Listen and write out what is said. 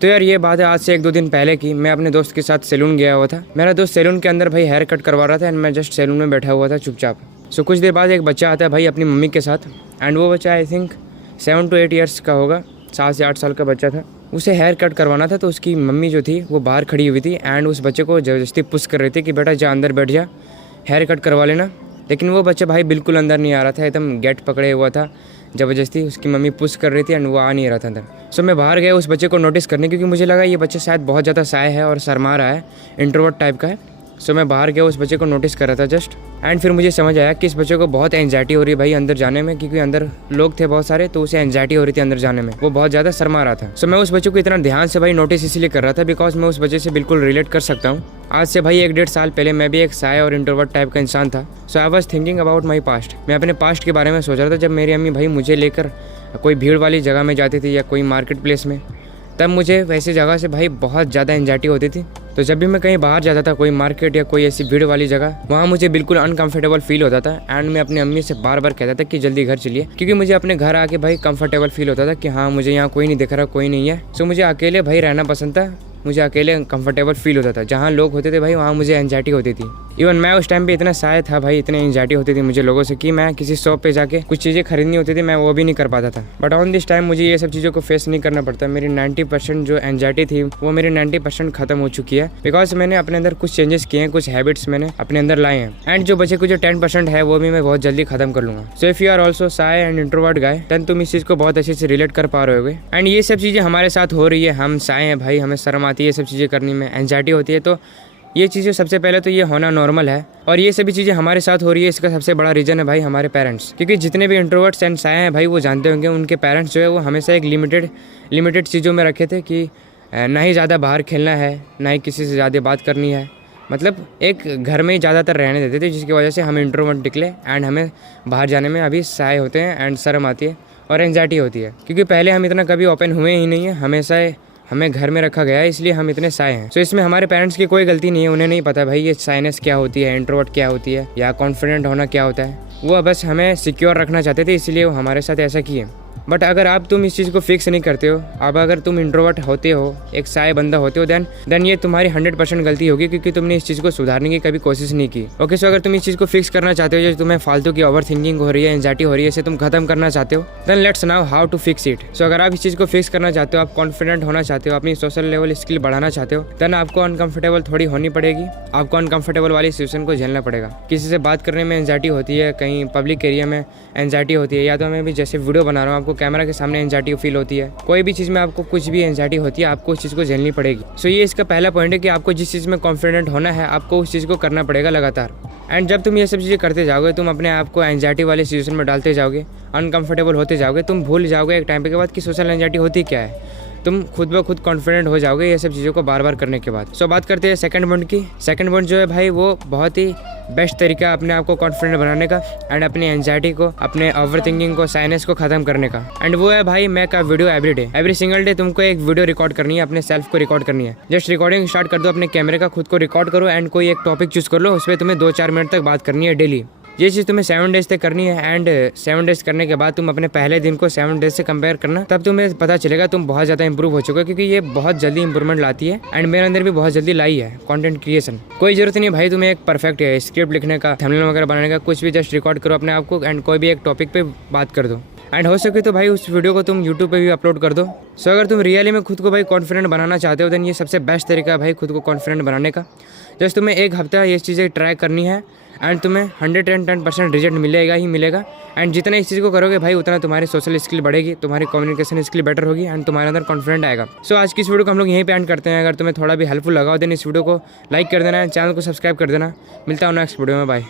तो यार ये बात है आज से 1-2 दिन पहले की। मैं अपने दोस्त के साथ सैलून गया हुआ था। मेरा दोस्त सैलून के अंदर भाई हेयर कट करवा रहा था एंड मैं जस्ट सैलून में बैठा हुआ था चुपचाप। सो कुछ देर बाद एक बच्चा आता है भाई अपनी मम्मी के साथ एंड वो बच्चा आई थिंक 7 to 8 ईयर्स का होगा, 7 से 8 साल का बच्चा था। उसे हेयर कट करवाना था तो उसकी मम्मी जो थी वो बाहर खड़ी हुई थी एंड उस बच्चे को ज़बरदस्ती पुश कर रही थी कि बेटा जा अंदर बैठ जा, हेयर कट करवा लेना। लेकिन वो बच्चा भाई बिल्कुल अंदर नहीं आ रहा था, एकदम गेट पकड़े हुआ था। ज़बरदस्ती उसकी मम्मी पुश कर रही थी एंड वो आ नहीं रहा था अंदर। सो मैं बाहर गया उस बच्चे को नोटिस करने, क्योंकि मुझे लगा ये बच्चा शायद बहुत ज़्यादा शाय है और शर्मा रहा है, इंट्रोवर्ट टाइप का है। सो मैं बाहर गया उस बच्चे को नोटिस कर रहा था जस्ट एंड फिर मुझे समझ आया कि इस बच्चे को बहुत एंजाइटी हो रही है भाई अंदर जाने में, क्योंकि अंदर लोग थे बहुत सारे, तो उसे एंजाइटी हो रही थी अंदर जाने में। वो बहुत ज़्यादा शर्मा रहा था। सो मैं उस बच्चे को इतना ध्यान से भाई नोटिस इसलिए कर रहा था बिकॉज मैं उस बच्चे से बिल्कुल रिलेट कर सकता हूँ। आज से भाई 1-1.5 साल पहले मैं भी एक शाय और इंट्रोवर्ट टाइप का इंसान था। So I was thinking about my past. मैं अपने पास्ट के बारे में सोच रहा था जब मेरी अम्मी भाई मुझे लेकर कोई भीड़ वाली जगह में जाती थी या कोई मार्केट प्लेस में, तब मुझे वैसी जगह से भाई बहुत ज़्यादा एंजाइटी होती थी। तो जब भी मैं कहीं बाहर जाता था, कोई मार्केट या कोई ऐसी भीड़ वाली जगह, वहाँ मुझे बिल्कुल अनकंफर्टेबल फील होता था एंड मैं अपनी अम्मी से बार बार कहता था कि जल्दी घर चलिए, क्योंकि मुझे अपने घर आके भाई कंफर्टेबल फील होता था कि हाँ मुझे यहाँ कोई नहीं दिख रहा, कोई नहीं है। सो मुझे अकेले भाई रहना पसंद था, मुझे अकेले कंफर्टेबल फील होता था। जहाँ लोग होते थे भाई वहाँ मुझे एंजाइटी होती थी। इवन मैं उस टाइम पे इतना शाय था भाई, इतनी एंजाइटी होती थी मुझे लोगों से कि मैं किसी शॉप पे जाके कुछ चीज़ें खरीदनी होती थी, मैं वो भी नहीं कर पाता था। बट ऑन दिस टाइम मुझे ये सब चीज़ों को फेस नहीं करना पड़ता। मेरी 90% जो एंजाइटी थी वो मेरी 90% खत्म हो चुकी है, बिकॉज मैंने अपने अंदर कुछ चेंजेस किए हैं, कुछ हैबिट्स मैंने अपने अंदर लाए हैं एंड जो बचे कुछ जो 10% है वो भी मैं बहुत जल्दी खत्म कर लूँगा। So if you are also shy and introvert guy then तुम इस चीज़ को बहुत अच्छे से रिलेट कर पा रहे होगे। एंड ये सब चीज़ें हमारे साथ हो रही है, हम शाय हैं भाई, हमें शर्म आती है ये सब चीज़ें करने में, एंजाइटी होती है। तो ये चीज़ें सबसे पहले तो ये होना नॉर्मल है और ये सभी चीज़ें हमारे साथ हो रही है, इसका सबसे बड़ा रीज़न है भाई हमारे पेरेंट्स। क्योंकि जितने भी इंट्रोवर्ट्स एंड शाय हैं भाई वो जानते होंगे उनके पेरेंट्स जो है वो हमेशा एक लिमिटेड चीज़ों में रखे थे कि ना ही ज़्यादा बाहर खेलना है, ना ही किसी से ज़्यादा बात करनी है, मतलब एक घर में ही ज़्यादातर रहने देते थे, जिसकी वजह से हम इंट्रोवर्ट निकले एंड हमें बाहर जाने में अभी शाय होते हैं एंड शर्म आती है और एंजाइटी होती है। क्योंकि पहले हम इतना कभी ओपन हुए ही नहीं है, हमेशा हमें घर में रखा गया है, इसलिए हम इतने शाय हैं। सो इसमें हमारे पेरेंट्स की कोई गलती नहीं है, उन्हें नहीं पता भाई ये शायनेस क्या होती है, इंट्रोवर्ट क्या होती है या कॉन्फिडेंट होना क्या होता है। वो बस हमें सिक्योर रखना चाहते थे, इसलिए वो हमारे साथ ऐसा किए। बट अगर तुम इस चीज़ को फिक्स नहीं करते हो, अब अगर तुम इंट्रोवर्ट होते हो, एक शाय बंदा होते हो, देन ये तुम्हारी 100% गलती होगी, क्योंकि तुमने इस चीज़ को सुधारने की कभी कोशिश नहीं की। ओके, सो अगर तुम इस चीज़ को फिक्स करना चाहते हो, जो तुम्हें फालतू की ओवर थिंकिंग हो रही है, एंजाइटी हो रही है, इसे तुम खत्म करना चाहते हो, then let's now how to fix it. So अगर आप इस चीज़ को फिक्स करना चाहते हो, आप कॉन्फिडेंट होना चाहते हो, अपनी सोशल लेवल स्किल बढ़ाना चाहते हो, देन आपको अनकंफर्टेबल थोड़ी होनी पड़ेगी, आपको अनकंफर्टेबल वाली सिचुएशन को झेलना पड़ेगा। किसी से बात करने में एंजाइटी होती है, कहीं पब्लिक एरिया में एंजाइटी होती है, या तो मैं भी जैसे वीडियो बना रहा हूँ आपको कैमरा के सामने एंजाइटी फील होती है, कोई भी चीज़ में आपको कुछ भी एंजाइटी होती है, आपको उस चीज़ को झेलनी पड़ेगी। सो ये इसका पहला पॉइंट है कि आपको जिस चीज़ में कॉन्फिडेंट होना है आपको उस चीज़ को करना पड़ेगा लगातार। एंड जब तुम ये सब चीज़ें करते जाओगे, तुम अपने आप को एंजाइटी वाली सिचुएशन में डालते जाओगे, अनकंफर्टेबल होते जाओगे, तुम भूल जाओगे एक टाइम के बाद कि सोशल एंजाइटी होती क्या है। तुम खुद ब खुद कॉन्फिडेंट हो जाओगे ये सब चीज़ों को बार बार करने के बाद। सो बात करते हैं सेकंड पॉइंट की। सेकंड पॉइंट जो है भाई वो बहुत ही बेस्ट तरीका अपने आप को कॉन्फिडेंट बनाने का एंड अपनी एंजाइटी को, अपने ओवर थिंकिंग को, साइनेस को खत्म करने का। एंड वो है भाई make a video every single day. तुमको एक वीडियो रिकॉर्ड करनी है, अपने सेल्फ को रिकॉर्ड करनी है। जस्ट रिकॉर्डिंग स्टार्ट कर दो अपने कैमरे का, खुद को रिकॉर्ड करो एंड कोई एक टॉपिक चूज कर लो, उस पर तुम्हें 2-4 मिनट तक बात करनी है डेली। ये चीज़ तुम्हें 7 डेज तक करनी है एंड 7 डेज करने के बाद तुम अपने पहले दिन को 7 डेज से कंपेयर करना, तब तुम्हें पता चलेगा तुम बहुत ज़्यादा इंप्रूव हो चुके हो, क्योंकि ये बहुत जल्दी इंप्रूवमेंट लाती है एंड मेरे अंदर भी बहुत जल्दी लाई है कंटेंट क्रिएशन। कोई जरूरत नहीं भाई तुम्हें एक परफेक्ट स्क्रिप्ट लिखने का, थंबनेल वगैरह बनाने का, कुछ भी जस्ट रिकॉर्ड करो अपने आप को एंड कोई भी एक टॉपिक पे बात कर दो एंड हो सके तो भाई उस वीडियो को तुम यूट्यूब पे भी अपलोड कर दो। सो अगर तुम रियली में खुद को भाई कॉन्फिडेंट बनाना चाहते हो, देन ये सबसे बेस्ट तरीका है भाई खुद को कॉन्फिडेंट बनाने का। जस्ट तुम्हें 1 हफ्ता ये चीज़ें ट्राई करनी है एंड तुम्हें 110% रिजल्ट मिलेगा ही मिलेगा। एंड जितना इस चीज़ को करोगे भाई उतना तुम्हारी सोशल स्किल बढ़ेगी, तुम्हारी कम्युनिकेशन स्किल बेटर होगी एंड तुम्हारे अंदर कॉन्फिडेंट आएगा। सो आज की इस वीडियो को हम लोग यहीं पे एंड करते हैं। अगर तुम्हें थोड़ा भी हेल्पफुल लगा हो देन इस वीडियो को लाइक कर देना, चैनल को सब्सक्राइब कर देना। मिलता हूँ नेक्स्ट वीडियो में, बाय।